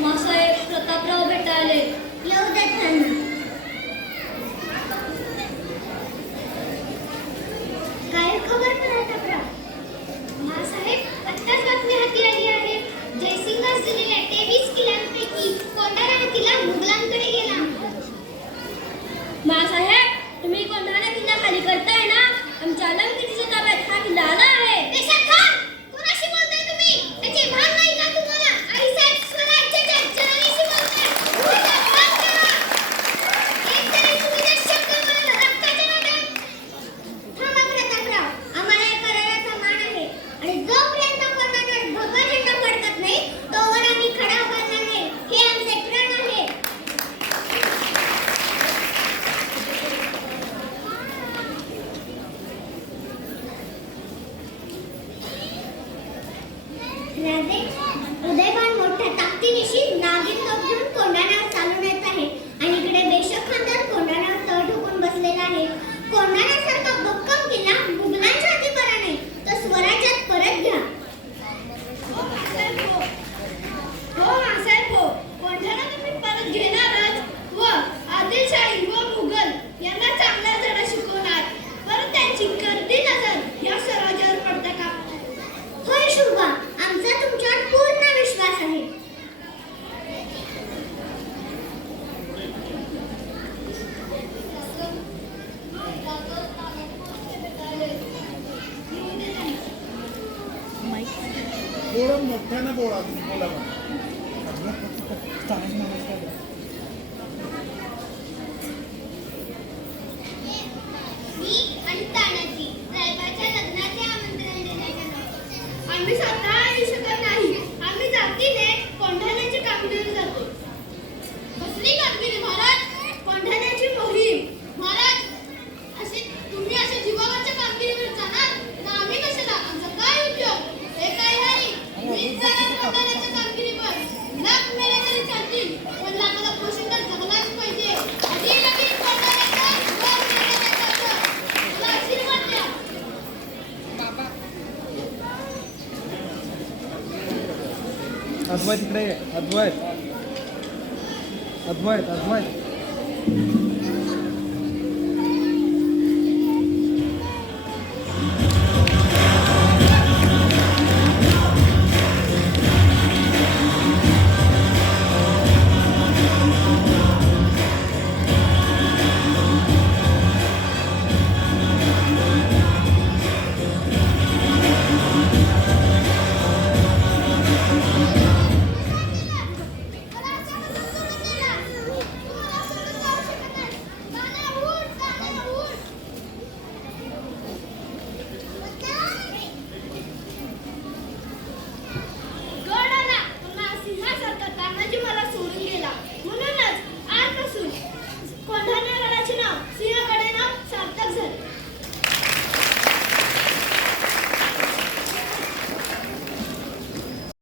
मासाहेब प्रतापराव भेटायले. येऊ देत त्यांना. काय खबर प्रतापराव? मासाहेब आत्ताच बातमी हाती आली आहे. जयसिंगास दिलेल्या 23 किल्ल्यांपैकी कोंढाणा हा किल्ला मुघलांकडे गेला. मासाहेब तुम्ही कोंढाणा किल्ला खाली करताय ना? आमच्या आलमगीरच्या ताब्यात हा किल्ला आला आहे. कोणाशी बोलताय तुम्ही? त्याचे भान नाही का तुम्हाला? आई साहेब स्वराज्याच्या जननीशी बोलताय. एक तरी तुम्ही शब्द बोलला रक्ताच्या नाटक. थांबा प्रतापराव, आम्हाला या कराराचा मान आहे आणि जोपर्यंत कोणावर भगवा झेंडा फडकत नाही तोवर आम्ही खडा उभारणार नाही. हे आमचे प्रण आहे. राजे, उदयभान मोठ्या ताकदीनिशी नागिन तोफ घेऊन कोंढाण्यावर चालून येत आहे आणि इकडे बेशक खानदार कोंढाण्यावर तळ ठोकून बसलेला आहे. कोंढाण्यासारखा भक्कम किल्ला मुघलांच्या हाती बरा नाही तर स्वराज्यात परत घ्या. हो मासाहेब हो. कोंढाणा तुम्ही परत घेणारच व आदिलशाही व मुघल यांना चांगला धडा शिकवणार. परत त्यांची गर्दी नजर या स्वराज्यावर पडता का? होय शुभा, आमचा तुमच्यावर पूर्ण विश्वास आहे. थोडं मोठ्यानं बोला बोला. मी आणि तानाजी साहेबाच्या लग्नाचे आमंत्रण देण्यात आलं. आम्ही स्वतः येऊ शकत नाही. आम्ही जातीने कोंढाण्याची कामगिरी जातो. कसली कामगिरी महाराज? कोंढाण्याची मोहीम. महाराज तुम्ही अशा जीवावरच्या कामगिरीवर जाणार तर आम्ही कशाला? आमचा काय उपयोग? हे काय हरी? मीच जाणार कोंढाण्याच्या कामगिरीवर. लाख मेले तरी चालतील पण लाखाला पोषणदार जगलाच पाहिजे. आधी लगेच कोंढाण्याचा वर कोंढाण्याचा. मला आशीर्वाद द्या. अद्वैत इकडे ये. अद्वैत.